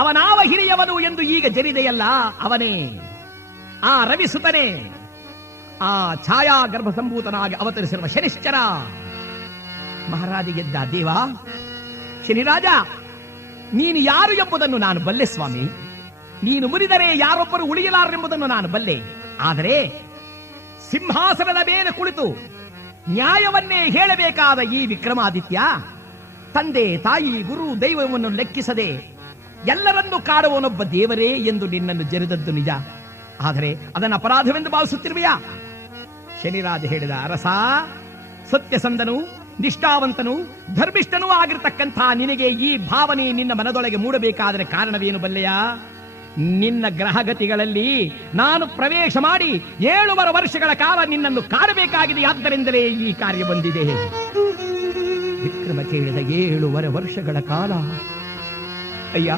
ಅವನಾವ ಹಿರಿಯವನು ಎಂದು ಈಗ ಜರಿದೆಯಲ್ಲ, ಅವನೇ ಆ ರವಿಸುತನೇ, ಆ ಛಾಯಾ ಗರ್ಭಸಂಭೂತನಾಗಿ ಅವತರಿಸಿರುವ ಶನಿಶ್ಚರ. ಮಹಾರಾಜ ಗೆದ್ದ. ದೇವ ಶನಿರಾಜ, ನೀನು ಯಾರು ಎಂಬುದನ್ನು ನಾನು ಬಲ್ಲೆ ಸ್ವಾಮಿ. ನೀನು ಮುರಿದರೆ ಯಾರೊಬ್ಬರು ಉಳಿಯಲಾರೆಂಬುದನ್ನು ನಾನು ಬಲ್ಲೆ. ಆದರೆ ಸಿಂಹಾಸನದ ಮೇಲೆ ಕುಳಿತು ನ್ಯಾಯವನ್ನೇ ಹೇಳಬೇಕಾದ ಈ ವಿಕ್ರಮಾದಿತ್ಯ, ತಂದೆ ತಾಯಿ ಗುರು ದೈವವನ್ನು ಲೆಕ್ಕಿಸದೆ ಎಲ್ಲರನ್ನೂ ಕಾಡುವನೊಬ್ಬ ದೇವರೇ ಎಂದು ನಿನ್ನನ್ನು ಜರಿದದ್ದು ನಿಜ. ಆದರೆ ಅದನ್ನು ಅಪರಾಧವೆಂದು ಭಾವಿಸುತ್ತಿರುವೆಯಾ? ಶನಿರಾಜ ಹೇಳಿದ, ಅರಸ, ಸತ್ಯಸಂಧನು, ನಿಷ್ಠಾವಂತನು, ಧರ್ಮಿಷ್ಠನೂ ಆಗಿರತಕ್ಕಂಥ ನಿನಗೆ ಈ ಭಾವನೆ ನಿನ್ನ ಮನದೊಳಗೆ ಮೂಡಬೇಕಾದರೆ ಕಾರಣವೇನು ಬಲ್ಲೆಯ? ನಿನ್ನ ಗ್ರಹಗತಿಗಳಲ್ಲಿ ನಾನು ಪ್ರವೇಶ ಮಾಡಿ 7 ವರ್ಷಗಳ ಕಾಲ ನಿನ್ನನ್ನು ಕಾಡಬೇಕಾಗಿದೆ. ಆದ್ದರಿಂದಲೇ ಈ ಕಾರ್ಯ ಬಂದಿದೆ. ವಿಕ್ರಮ ಕೇಳಿದ 7 ವರ್ಷಗಳ ಕಾಲ. ಅಯ್ಯ,